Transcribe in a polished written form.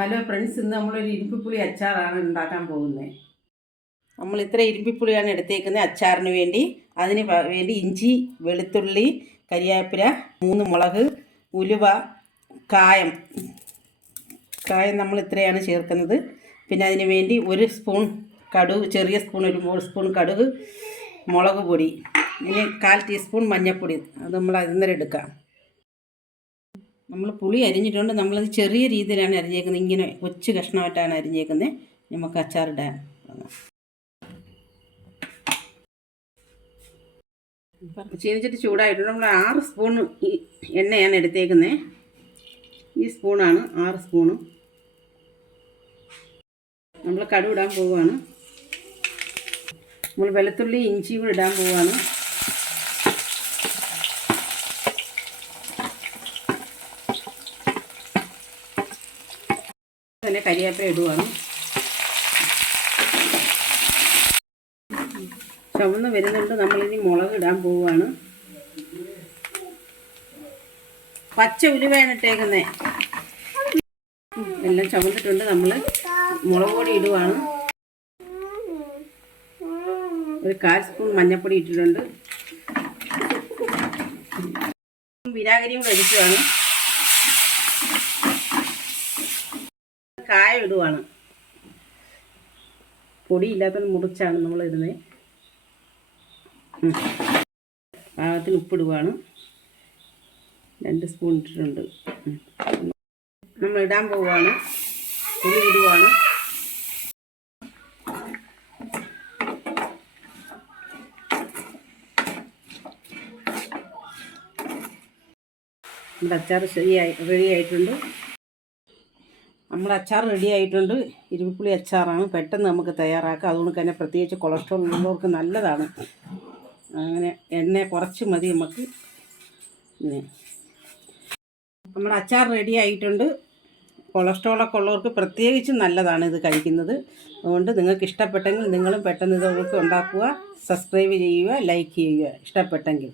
Hello friends, ഇന്ന് നമ്മളൊരു ഇരുമ്പിപ്പുളി അച്ചാറാണ് ഉണ്ടാക്കാൻ പോകുന്നത്. നമ്മൾ ഇത്ര ഇരുമ്പിപ്പുളിയാണ് എടുത്തേക്കുന്നത് അച്ചാറിന് വേണ്ടി. അതിന് വേണ്ടി ഇഞ്ചി, വെളുത്തുള്ളി, കരിയാപ്പില, 3 മുളക്, ഉലുവ, കായം നമ്മൾ ഇത്രയാണ് ചേർക്കുന്നത്. പിന്നെ അതിന് വേണ്ടി 1 സ്പൂൺ കടുക്, ചെറിയ സ്പൂൺ, ഒരു 3 സ്പൂൺ കടുക്, മുളക് പൊടി, ഇനി 1/4 ടീസ്പൂൺ മഞ്ഞൾപ്പൊടി. അത് നമ്മൾ അതിൽ എടുക്കാം. നമ്മൾ പുളി അരിഞ്ഞിട്ടുണ്ട്. നമ്മളത് ചെറിയ രീതിയിലാണ് അരിഞ്ഞേക്കുന്നത്. ഇങ്ങനെ കൊച്ചു കഷ്ണമായിട്ടാണ് അരിഞ്ഞേക്കുന്നത്. നമുക്ക് അച്ചാറിടാൻ ചീനിച്ചിട്ട് ചൂടായിട്ടുണ്ട്. നമ്മൾ 6 സ്പൂൺ എണ്ണയാണ് എടുത്തേക്കുന്നത്. ഈ സ്പൂണാണ് 6 സ്പൂണ്. നമ്മൾ കടുക് ഇടാൻ പോവുകയാണ്. നമ്മൾ വെളുത്തുള്ളി ഇഞ്ചി കൂടെ ഇടാൻ പോവുകയാണ്. തന്നെ കരിയാപ്പില ഇടുവാണ്. ചുവന്ന് വരുന്നുണ്ട്. നമ്മളിനി മുളക് ഇടാൻ പോവുകയാണ്. പച്ച ഉലുവയാണ് ഇട്ടേക്കുന്നത്. എല്ലാം ചുവന്നിട്ടുണ്ട്. നമ്മൾ മുളക് പൊടി ഇടുവാണ്. ഒരു 1/4 സ്പൂൺ മഞ്ഞൾപ്പൊടി ഇട്ടിട്ടുണ്ട്. വിനാഗിരിയും കൂടെ ഒഴിക്കുവാണ്. കായം ഇടുവാണ്. പൊടിയില്ലാത്ത മുറിച്ചാണ് നമ്മൾ ഇടുന്നത്. പാകത്തിന് ഉപ്പിടുവാണ്. 2 സ്പൂൺ ഇട്ടിട്ടുണ്ട്. നമ്മൾ ഇടാൻ പോവുകയാണ്. പുളി ഇടുവാണ്. നമ്മുടെ അച്ചാർ റെഡി ആയിട്ടുണ്ട്. നമ്മുടെ അച്ചാർ റെഡി ആയിട്ടുണ്ട്. ഇരുമ്പിപ്പുളി അച്ചാറാണ്. പെട്ടെന്ന് നമുക്ക് തയ്യാറാക്കാം. അതുകൊണ്ട് തന്നെ പ്രത്യേകിച്ച് കൊളസ്ട്രോൾ ഉള്ളവർക്ക് നല്ലതാണ്. അങ്ങനെ എണ്ണ കുറച്ച് മതി നമുക്ക്. നമ്മുടെ അച്ചാർ റെഡി ആയിട്ടുണ്ട്. കൊളസ്ട്രോളൊക്കെ ഉള്ളവർക്ക് പ്രത്യേകിച്ച് നല്ലതാണ് ഇത് കഴിക്കുന്നത്. അതുകൊണ്ട് നിങ്ങൾക്ക് ഇഷ്ടപ്പെട്ടെങ്കിൽ നിങ്ങളും പെട്ടെന്ന് ഇതൊക്കെ ഉണ്ടാക്കുക. സബ്സ്ക്രൈബ് ചെയ്യുക, ലൈക്ക് ചെയ്യുക ഇഷ്ടപ്പെട്ടെങ്കിൽ.